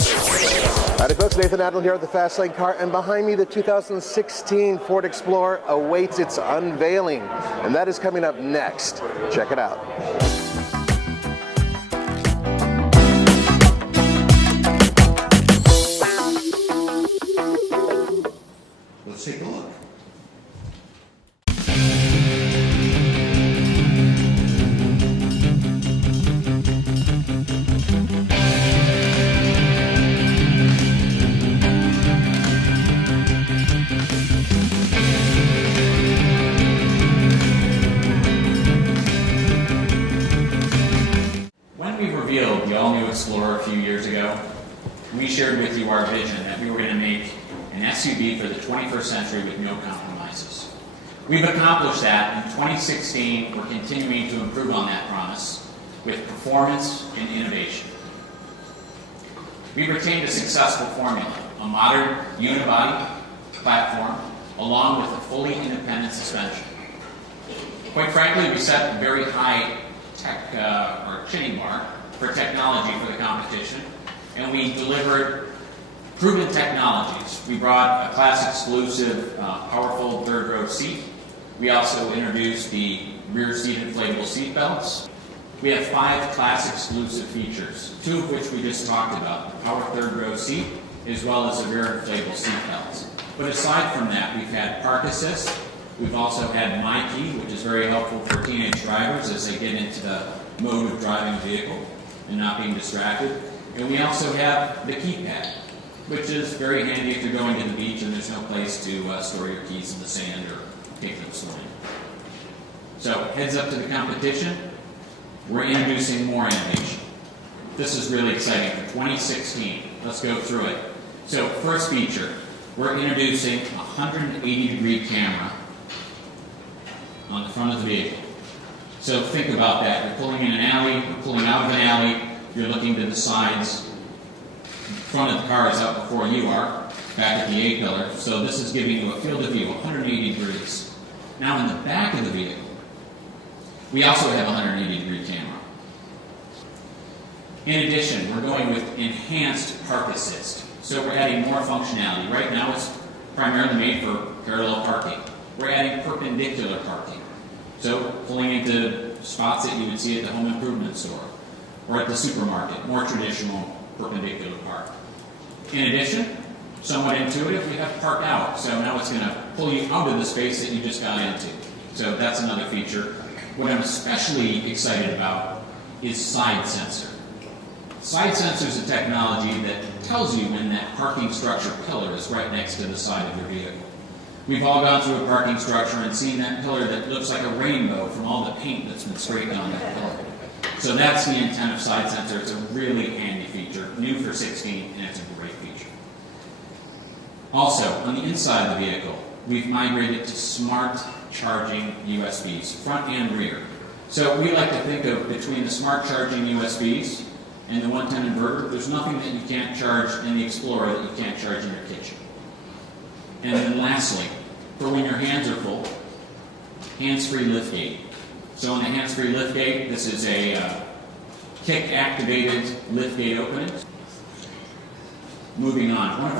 Howdy folks, Nathan Adler here at the Fastlane Car, and behind me the 2016 Ford Explorer awaits its unveiling, and that is coming up next. Check it out. Let's take a look. When we revealed the all-new Explorer a few years ago, we shared with you our vision that we were going to make an SUV for the 21st century with no compromises. We've accomplished that. In 2016, we're continuing to improve on that promise with performance and innovation. We've retained a successful formula, a modern unibody platform, along with a fully independent suspension. Quite frankly, we set a very high chinny bar for technology for the competition, and we delivered proven technologies. We brought a class-exclusive, powerful third-row seat. We also introduced the rear-seat inflatable seat belts. We have 5 class-exclusive features, 2 of which we just talked about, the power third-row seat, as well as the rear inflatable seat belts. But aside from that, we've had Park Assist. We've also had My Key, which is very helpful for teenage drivers as they get into the mode of driving a vehicle and not being distracted. And we also have the keypad, which is very handy if you're going to the beach and there's no place to store your keys in the sand or take them swimming. So, heads up to the competition. We're introducing more innovation. This is really exciting for 2016. Let's go through it. So, first feature, we're introducing a 180-degree camera on the front of the vehicle. So think about that. You're pulling in an alley, you're pulling out of an alley, you're looking to the sides. The front of the car is out before you are, back at the A-pillar. So this is giving you a field of view, 180 degrees. Now in the back of the vehicle, we also have a 180-degree camera. In addition, we're going with enhanced Park Assist. So we're adding more functionality. Right now it's primarily made for parallel parking. We're adding perpendicular parking. So pulling into spots that you would see at the home improvement store or at the supermarket, more traditional perpendicular park. In addition, somewhat intuitive, we have Park Out. So now it's going to pull you out of the space that you just got into. So that's another feature. What I'm especially excited about is Side Sensor. Side Sensor is a technology that tells you when that parking structure pillar is right next to the side of your vehicle. We've all gone through a parking structure and seen that pillar that looks like a rainbow from all the paint that's been sprayed on that pillar. So that's the intent of Side Sensor. It's a really handy feature, new for 16, and it's a great feature. Also, on the inside of the vehicle, we've migrated to smart charging USBs, front and rear. So we like to think of between the smart charging USBs and the 110 inverter, there's nothing that you can't charge in the Explorer that you can't charge in your kitchen. And then lastly, for when your hands are full, hands-free liftgate. So on the hands-free liftgate, this is a kick-activated liftgate opening. Moving on, one of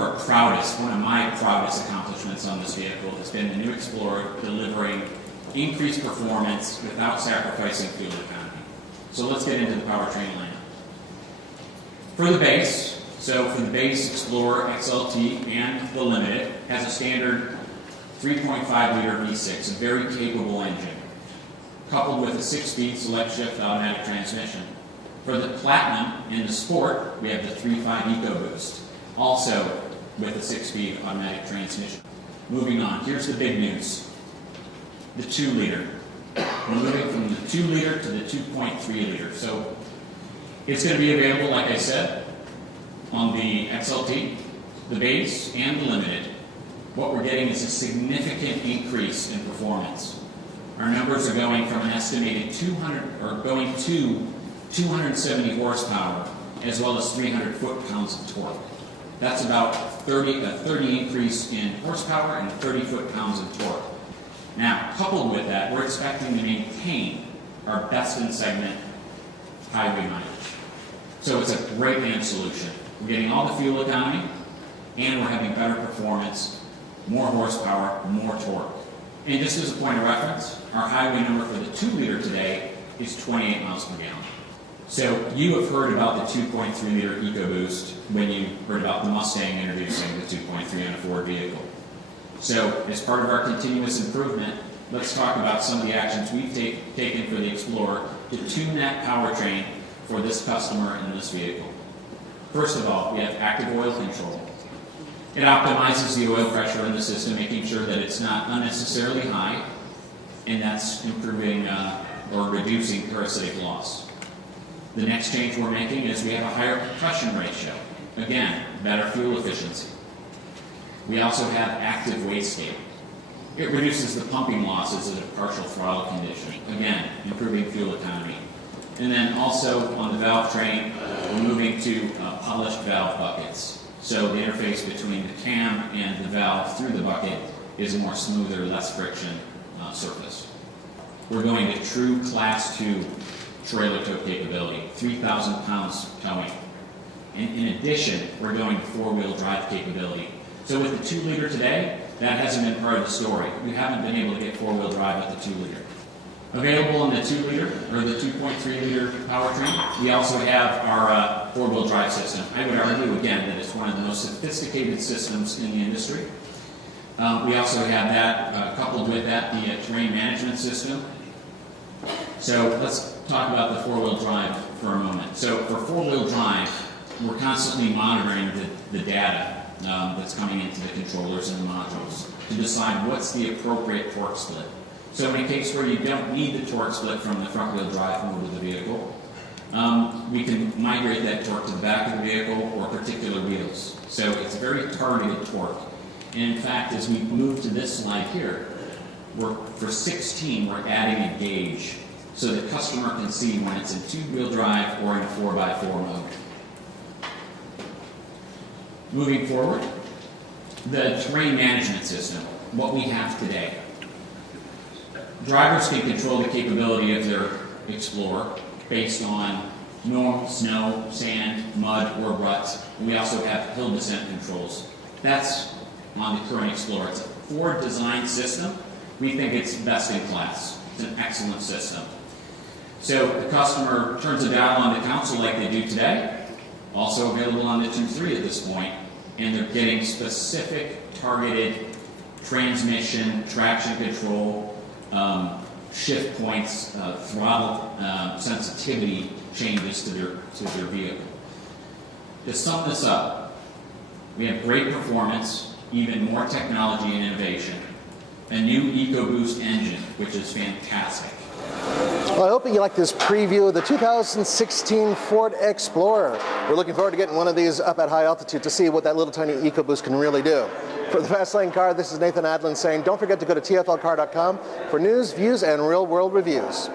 my proudest accomplishments on this vehicle has been the new Explorer delivering increased performance without sacrificing fuel economy. So let's get into the powertrain lineup. For the base, for the base Explorer XLT and the Limited has a standard 3.5-liter V6, a very capable engine, coupled with a 6-speed select-shift automatic transmission. For the Platinum and the Sport, we have the 3.5 EcoBoost, also with a 6-speed automatic transmission. Moving on, here's the big news. The 2-liter. We're moving from the 2-liter to the 2.3-liter. So it's going to be available, like I said, on the XLT, the base, and the Limited. What we're getting is a significant increase in performance. Our numbers are going from an estimated 270 horsepower as well as 300 foot-pounds of torque. That's about a 30 increase in horsepower and 30 foot-pounds of torque. Now, coupled with that, we're expecting to maintain our best-in-segment highway mileage. So it's a great land solution. We're getting all the fuel economy, and we're having better performance, more horsepower, more torque. And just as a point of reference, our highway number for the 2-liter today is 28 miles per gallon. So you have heard about the 2.3-liter EcoBoost when you heard about the Mustang introducing the 2.3 on a Ford vehicle. So as part of our continuous improvement, let's talk about some of the actions we've taken for the Explorer to tune that powertrain for this customer and this vehicle. First of all, we have active oil control. It optimizes the oil pressure in the system, making sure that it's not unnecessarily high, and that's improving or reducing parasitic loss. The next change we're making is we have a higher compression ratio. Again, better fuel efficiency. We also have active wastegate. It reduces the pumping losses in a partial throttle condition. Again, improving fuel economy. And then also on the valve train, we're moving to polished valve buckets. So the interface between the cam and the valve through the bucket is a more smoother, less friction surface. We're going to true Class 2 trailer tow capability, 3,000 pounds towing. And in addition, we're going to 4-wheel drive capability. So with the 2-liter today, that hasn't been part of the story. We haven't been able to get 4-wheel drive with the 2-liter. Available in the 2-liter or the 2.3-liter powertrain, we also have our 4-wheel drive system. I would argue, again, that it's one of the most sophisticated systems in the industry. We also have that, coupled with that, the terrain management system. So let's talk about the 4-wheel drive for a moment. So for 4-wheel drive, we're constantly monitoring the data that's coming into the controllers and the modules to decide what's the appropriate torque split. So in a case where you don't need the torque split from the front-wheel drive mode of the vehicle, we can migrate that torque to the back of the vehicle or particular wheels. So it's very targeted torque. And in fact, as we move to this slide here, for 16, we're adding a gauge so the customer can see when it's in 2-wheel drive or in a 4x4 mode. Moving forward, the terrain management system, what we have today. Drivers can control the capability of their Explorer based on normal snow, sand, mud, or ruts. We also have hill descent controls. That's on the current Explorer. It's a Ford design system. We think it's best in class. It's an excellent system. So the customer turns a dial on the console like they do today. Also available on the 2.3 at this point, and they're getting specific targeted transmission, traction control, shift points, throttle sensitivity changes to their vehicle. To sum this up, we have great performance, even more technology and innovation, a new EcoBoost engine, which is fantastic. Well, I hope you like this preview of the 2016 Ford Explorer. We're looking forward to getting one of these up at high altitude to see what that little tiny EcoBoost can really do. For the Fast Lane Car, this is Nathan Adlin saying don't forget to go to tflcar.com for news, views, and real-world reviews.